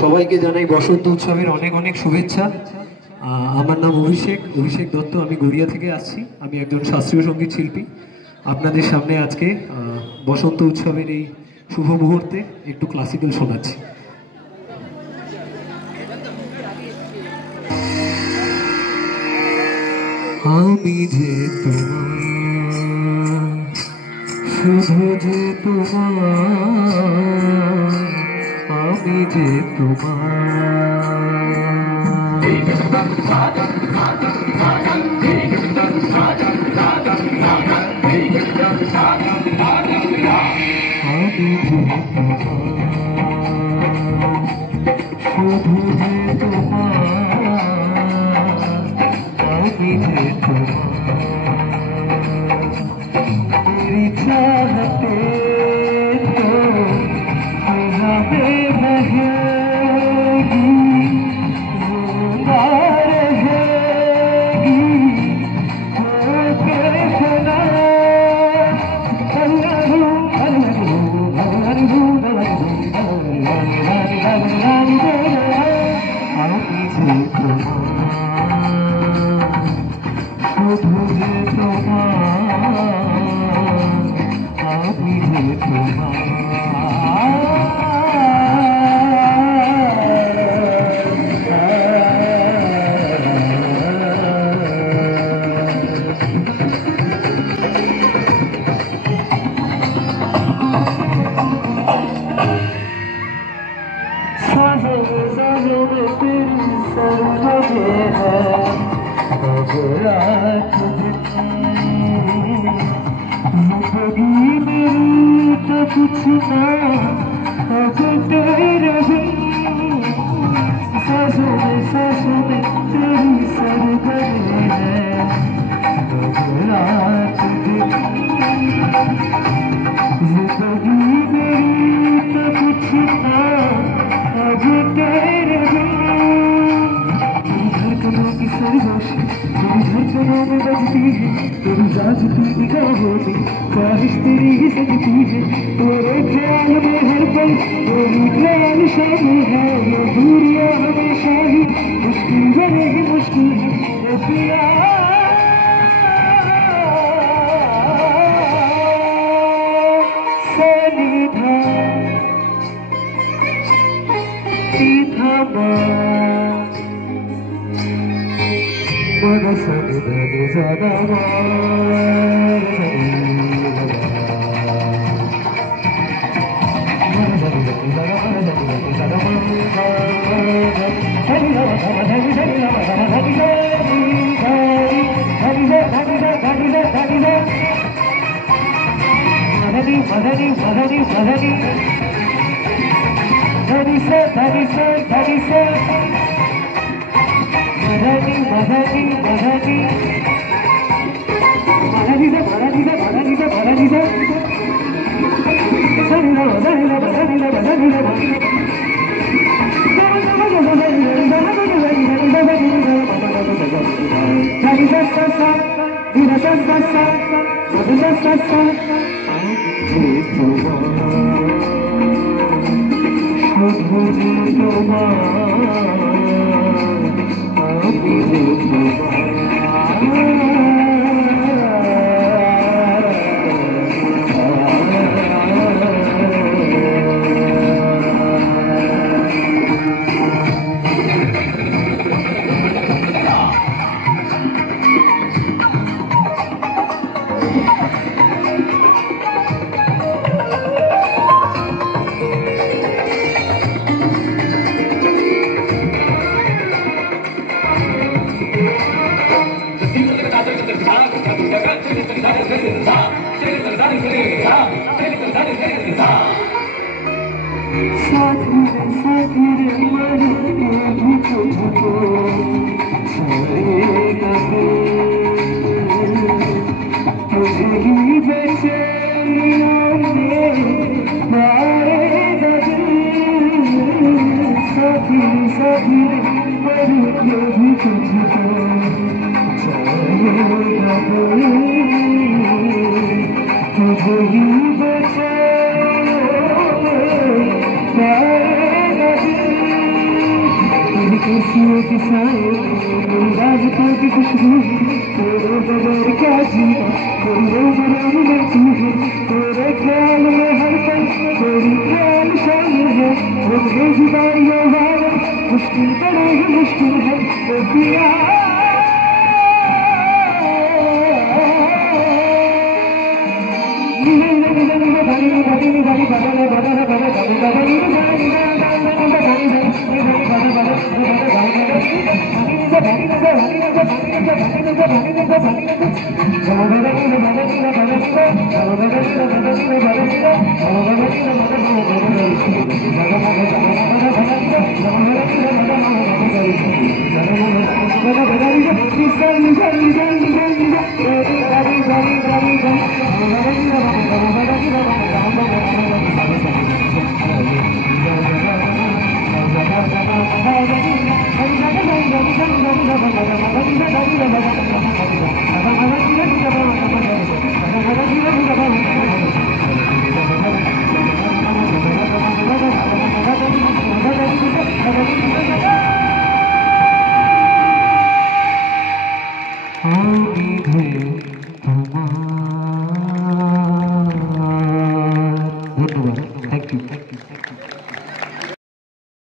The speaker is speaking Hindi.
সবাইকে জানাই বসন্ত উৎসবের অনেক অনেক শুভেচ্ছা। আমার নাম অভিষেক দত্ত। আমি গড়িয়া থেকে আসছি। আমি একজন শাস্ত্রীয় সঙ্গীত শিল্পী। আপনাদের সামনে আজকে বসন্ত উৎসবের এই শুভ মুহূর্তে একটু ক্লাসিক্যাল শোনাচ্ছি। আমি যে তোমার, শুধু যে তোমার, আমি যে তোমার, আমি যে তোমার, শুধু যে তোমার, আমি যে তোমার। तेरी चाहते तो हमें रहेगी, जिंदा रहेगी, होके सना শুধু যে তোমার, আমি যে তোমার। साजों में तेरी सरहदें हैं, अब रात जिंदगी मेरी तो कुछ ना अब तेरे बिन। साजों में तेरी सरहदें हैं, अब रात जिंदगी मेरी तो कुछ ना अब तेरे बिन। धड़कनों की सरगोशी तेरी धड़कनों में बजती है, तेरी जागती निगाहों में ख्वाहिश तेरी ही सजती है। तेरे ख्याल में हर पल तेरी ख्याल शामिल है, ये दूरियां हमेशा ही मुश्किल बनेगी मुश्किल है। ये पिया सनिधा सीधा मन सनिधि सदा खुशियों के साए मेरी राजतों की खुशबू तेरे बगैर क्या जीना तेरे मनाने में तू है तेरे ख्याल में हर पल तेरी ख्याल शामिल है मुझे जुदाइयों वाले मुश्किल बड़े ही मुश्किल है ओ पिया